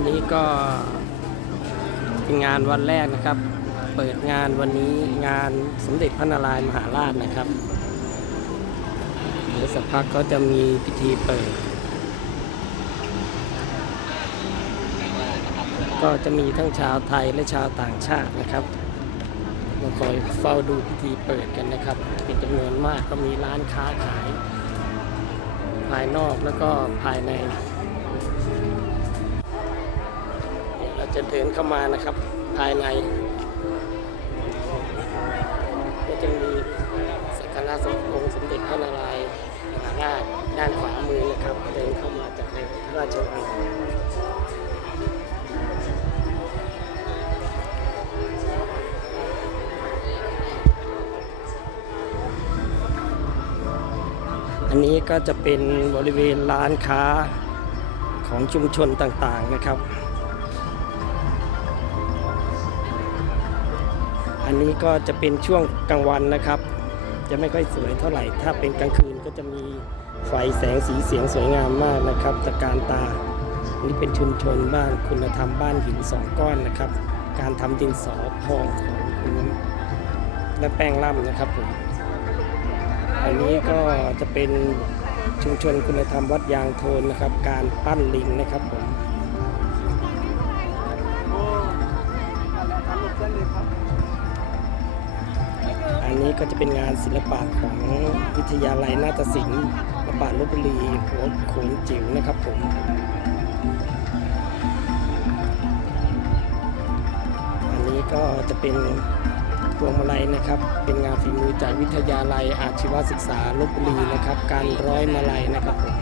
นนี้ก็เป็นงานวันแรกนะครับ เปิดงานวันนี้งานสมเด็จพระนารายณ์มหาราชนะครับเดี๋ยวสักพักก็จะมีพิธีเปิด ก็จะมีทั้งชาวไทยและชาวต่างชาตินะครับมาคอยเฝ้าดูพิธีเปิดกันนะครับ เป็นจำนวนมากก็มีร้านค้าขาย ภายนอกแล้วก็ภายใน จะเดินเข้ามานะครับ ภายในก็จะมีสักการะสมองค์สมเด็จพระนารายณ์มหาราชด้านขวามือนะครับ เดินเข้ามาจากในพระราชวังอันนี้ก็จะเป็นบริเวณร้านค้าของชุมชนต่างๆนะครับ อันนี้ก็จะเป็นช่วงกลางวันนะครับ จะไม่ค่อยสวยเท่าไหร่ ถ้าเป็นกลางคืนก็จะมีไฟแสงสีเสียงสวยงามมากนะครับตะการตาอันนี้เป็นชุมชนบ้านคุณธรรมบ้านหินสองก้อนนะครับ การทำดินสอพองของคุณและแป้งล่ำนะครับผมอันนี้ก็จะเป็นชุมชนคุณธรรมวัดยางโทนนะครับ การปั้นลิงนะครับผม อันนี้ก็จะเป็นงานศิลปะของวิทยาลัยนาฏศิลป์ระบาดลบบุรีหัวโขนจิ๋วนะครับผมอันนี้ก็จะเป็นพวงมาลัยนะครับ เป็นงานฝีมือจากวิทยาลัยอาชีวศึกษาลบบุรีนะครับ การร้อยมาลัยนะครับผม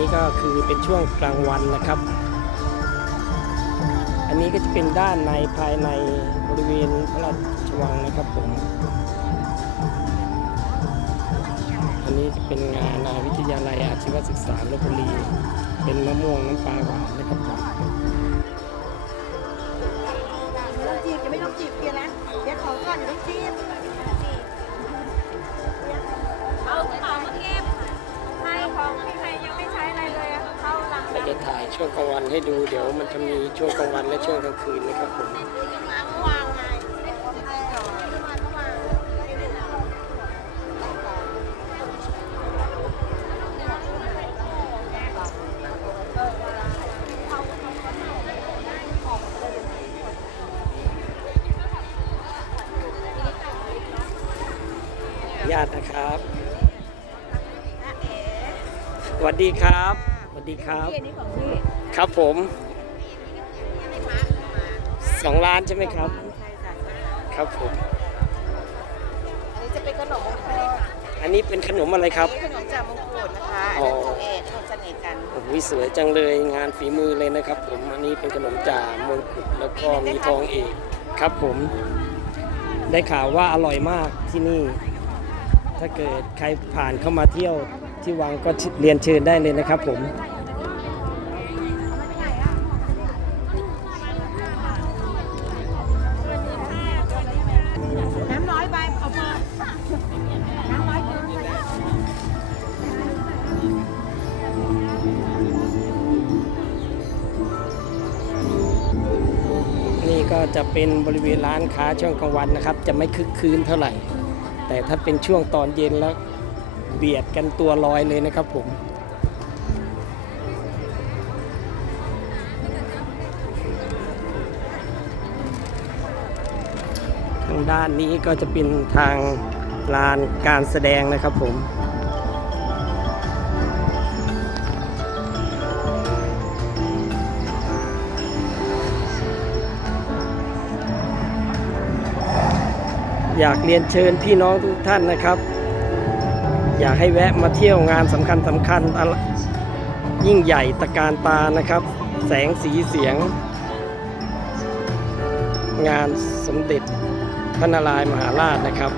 นี้ก็คือเป็นช่วงกลางวันนะครับ นนี้ก็จะเป็นด้านในภายในบริเวณพระราชวังนะครับผม อันนี้จะเป็นงานาวิทยาลัยอาชีวศึกษาลบบุรี เป็นมะม่วงน้ำปลาหวานนะครับผมต้องจีบจะไม่ต้องจีบเพียนะเดี๋ยวขอก่อนเดี๋ยวต้องจีบ ถ่ายช่วงกลางวันให้ดู เดี๋ยวมันจะมีช่วงกลางวันและช่วงกลางคืนนะครับผมญาตินะครับสวัสดีครับ วัสดีครับอันนี้ของพี่ครับผมสองล้านใช่ไหมครับใช่จ้ะครับผม อันนี้จะเป็นขนมมงคลอันนี้เป็นขนมอะไรครับนี่ขนมจากมงกุฎนะคะอันนี้ของเอกขนมสนิทกันโอ้โหสวยจังเลยงานฝีมือเลยนะครับ ผมอันนี้เป็นขนมจ่ามงกุฎแล้วก็มีทองเอกครับผม ได้ข่าวว่าอร่อยมากที่นี่ ถ้าเกิดใครผ่านเข้ามาเที่ยวที่วังก็เรียนเชิญได้เลยนะครับผม นี่ก็จะเป็นบริเวณร้านค้าช่วงกลางวันนะครับ จะไม่คึกคืนเท่าไหร่ แต่ถ้าเป็นช่วงตอนเย็นแล้วเบียดกันตัวลอยเลยนะครับผมทางด้านนี้ก็จะเป็นทางลานการแสดงนะครับผม อยากเรียนเชิญพี่น้องทุกท่านนะครับ อยากให้แวะมาเที่ยวงานสำคัญสำคัญอะไรยิ่งใหญ่ตะการตานะครับ แสงสีเสียง งานสมเด็จพระนารายมหาราชนะครับ